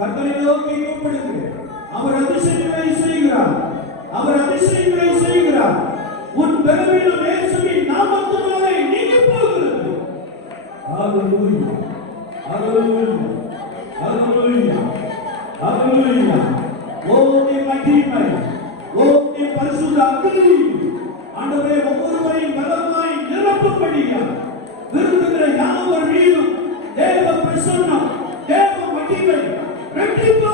கர்த்தரை நோக்கி கூப்பிடுங்கள். அவர் அதிசயங்களை செய்கிறார். அவர் அதிசயங்களை செய்கிறார். உன் பலவீனம் இயேசுவின் நாமத்தினாலே நீங்கி போகிறது. ஹalleluya, ஹalleluya, ஹalleluya, ஹalleluya. ஓடி மகிமை, ஓடி பரிசுத்த அக்னி ஆண்டவரே ஒவ்வொருவரையும் பலமாய் நிரப்பும்படியா விரும்புகிற யாவர் மீதும் தேவ பிரசன்னம், தேவ மகிமை ரெட்டிப்பு